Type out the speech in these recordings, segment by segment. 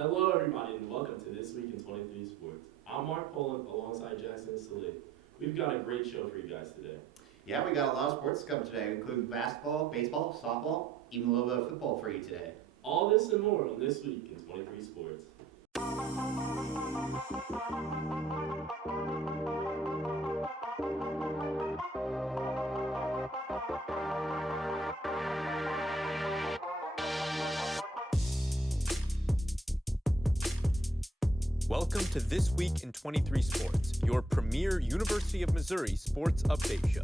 Hello, everybody, and welcome to This Week in 23 Sports. I'm Mark Poland alongside Jackson Salih. We've got a great show for you guys today. Yeah, we got a lot of sports to cover today, including basketball, baseball, softball, even a little bit of football for you today. All this and more on This Week in 23 Sports. Welcome to This Week in 23 Sports, your premier University of Missouri sports update show.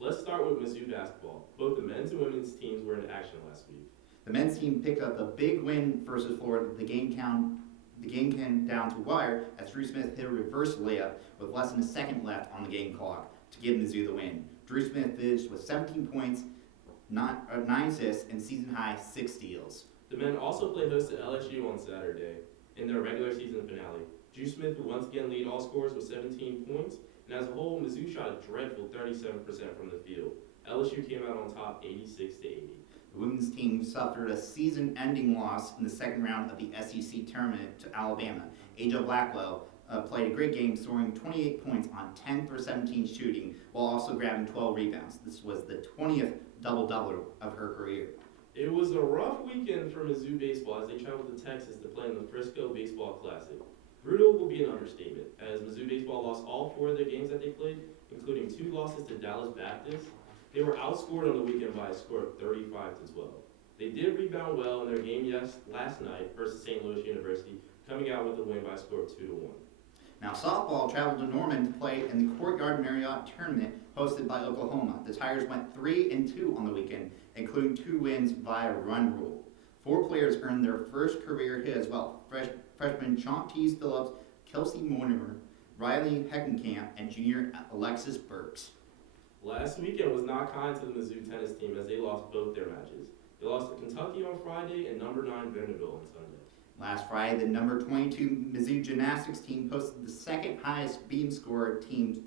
Let's start with Mizzou basketball. Both the men's and women's teams were in action last week. The men's team picked up a big win versus Florida. The game came down to wire as Drew Smith hit a reverse layup with less than a second left on the game clock to give Mizzou the win. Drew Smith finished with 17 points, 9 assists, and season-high 6 steals. The men also played host to LSU on Saturday in their regular season finale. Drew Smith would once again lead all scorers with 17 points, and as a whole, Mizzou shot a dreadful 37% from the field. LSU came out on top 86-80. The women's team suffered a season-ending loss in the second round of the SEC tournament to Alabama. Aja Blackwell played a great game, scoring 28 points on 10 for 17 shooting, while also grabbing 12 rebounds. This was the 20th double-double of her career. It was a rough weekend for Mizzou baseball as they traveled to Texas to play in the Frisco Baseball Classic. Brutal will be an understatement, as Mizzou baseball lost all 4 of their games that they played, including 2 losses to Dallas Baptist. They were outscored on the weekend by a score of 35-12. They did rebound well in their game last night versus St. Louis University, coming out with a win by a score of 2-1. Now, softball traveled to Norman to play in the Courtyard Marriott tournament hosted by Oklahoma. The Tigers went 3-2 on the weekend, including 2 wins via run rule. 4 players earned their first career hit as well. Freshman Chauncey Phillips, Kelsey Mortimer, Riley Heckenkamp, and junior Alexis Burks. Last weekend was not kind to the Mizzou tennis team as they lost both their matches. They lost to Kentucky on Friday and number 9 Vanderbilt on Sunday. Last Friday, the number 22 Mizzou gymnastics team posted the second highest team score in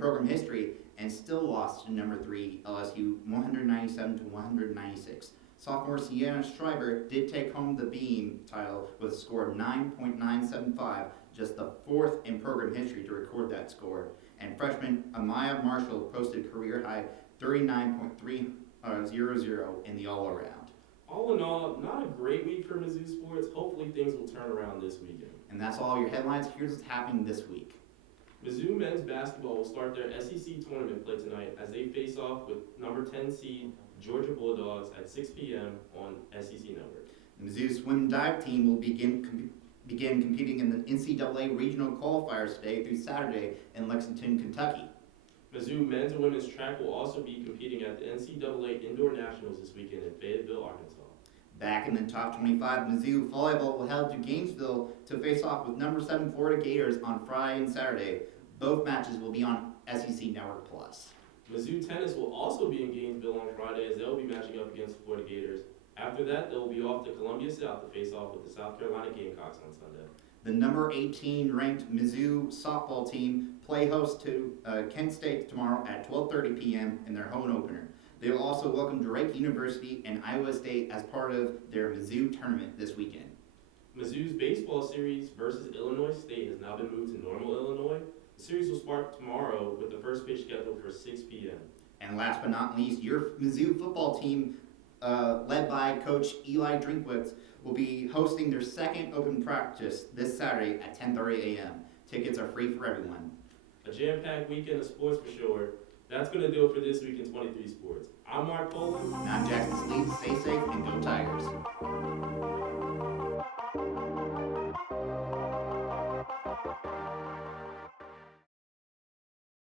program history and still lost to number 3 LSU 197-196. Sophomore Sienna Schreiber did take home the beam title with a score of 9.975, just the 4th in program history to record that score. And freshman Amaya Marshall posted career high 39.300 in the all-around. All in all, not a great week for Mizzou sports. Hopefully things will turn around this weekend. And that's all your headlines. Here's what's happening this week. Mizzou men's basketball will start their SEC tournament play tonight as they face off with number 10 seed Georgia Bulldogs at 6 p.m. on SEC Network. The Mizzou swim dive team will begin competing in the NCAA regional qualifiers today through Saturday in Lexington, Kentucky. Mizzou men's and women's track will also be competing at the NCAA Indoor Nationals this weekend in Fayetteville, Arkansas. Back in the top 25, Mizzou volleyball will head to Gainesville to face off with number 7 Florida Gators on Friday and Saturday. Both matches will be on SEC Network Plus. Mizzou tennis will also be in Gainesville on Friday as they'll be matching up against the Florida Gators. After that, they'll be off to Columbia South to face off with the South Carolina Gamecocks on Sunday. The number 18 ranked Mizzou softball team play host to Kent State tomorrow at 12:30 p.m. in their home opener. They will also welcome Drake University and Iowa State as part of their Mizzou tournament this weekend. Mizzou's baseball series versus Illinois State has now been moved to Normal, Illinois. The series will start tomorrow with the first pitch scheduled for 6 p.m. And last but not least, your Mizzou football team, led by Coach Eli Drinkwitz, will be hosting their second open practice this Saturday at 10:30 a.m. Tickets are free for everyone. A jam-packed weekend of sports for sure. That's going to do it for This Week in 23 Sports. I'm Mark Poland. And I'm Jackson Sleeve. Stay safe and go Tigers.